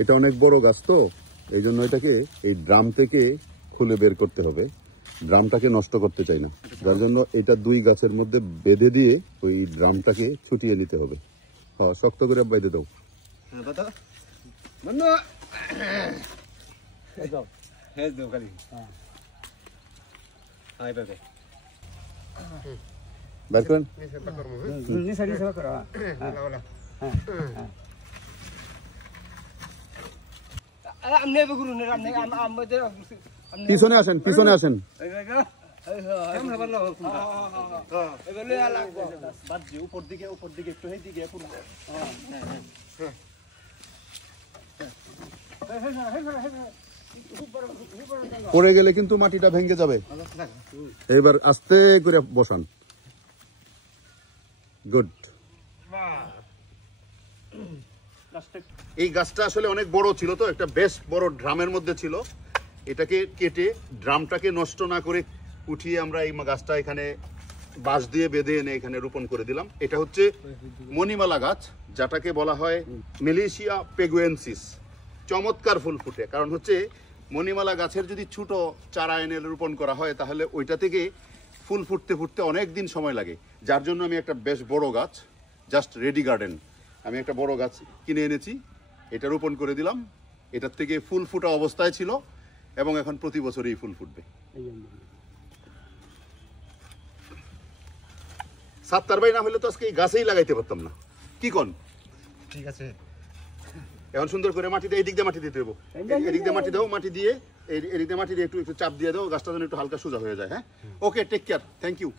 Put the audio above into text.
এটা অনেক বড় গাছ তো, এই জন্য এটাকে এই ড্রাম থেকে খুলে বের করতে হবে। ড্রামটাকে নষ্ট করতে চাই না, যার জন্য এটা 2 গাছের মধ্যে বেঁধে দিয়ে ওই ড্রামটাকে ছুটিয়ে নিতে হবে। হ্যাঁ, শক্ত করে বেঁধে দাও। বের করেন। পিছনে আসেন, পিছনে আসেন। পড়ে গেলে কিন্তু মাটিটা ভেঙে যাবে। এবার আস্তে করে বসান। গুড। এই গাছটা আসলে অনেক বড় ছিল তো, একটা বেশ বড় ড্রামের মধ্যে ছিল। এটাকে কেটে ড্রামটাকে নষ্ট না করে উঠিয়ে আমরা এই গাছটা এখানে বাঁশ দিয়ে বেঁধে এনে এখানে রোপণ করে দিলাম। এটা হচ্ছে মণিমালা গাছ, যেটাকে বলা হয় মেলেশিয়া পেগুয়েন্সিস। চমৎকার ফুল ফুটে, কারণ হচ্ছে মণিমালা গাছের যদি ছোট চারা এনে রোপণ করা হয় তাহলে ওইটা থেকে ফুল ফুটতে ফুটতে অনেক দিন সময় লাগে। যার জন্য আমি একটা বেশ বড় গাছ, জাস্ট রেডি গার্ডেন, আমি একটা বড় গাছ কিনে এনেছি, এটা রোপণ করে দিলাম। এটার থেকে ফুল ফুটা অবস্থায় ছিল এবং এখন প্রতি বছরই ফুল ফুটবে। সাত্তার ভাই না হলে তো আজকে এই গাছেই লাগাইতে পারতাম না, কি কোন? ঠিক আছে, এখন সুন্দর করে মাটিতে এই দিক দিয়ে মাটি দিতে দেবো, এদিক দিয়ে মাটি দাও, মাটি দিয়ে এদিক দিয়ে মাটি দিয়ে একটু চাপ দিয়ে দাও, গাছটা যেন একটু হালকা সোজা হয়ে যায়। হ্যাঁ, ওকে, টেক কেয়ার, থ্যাংক ইউ।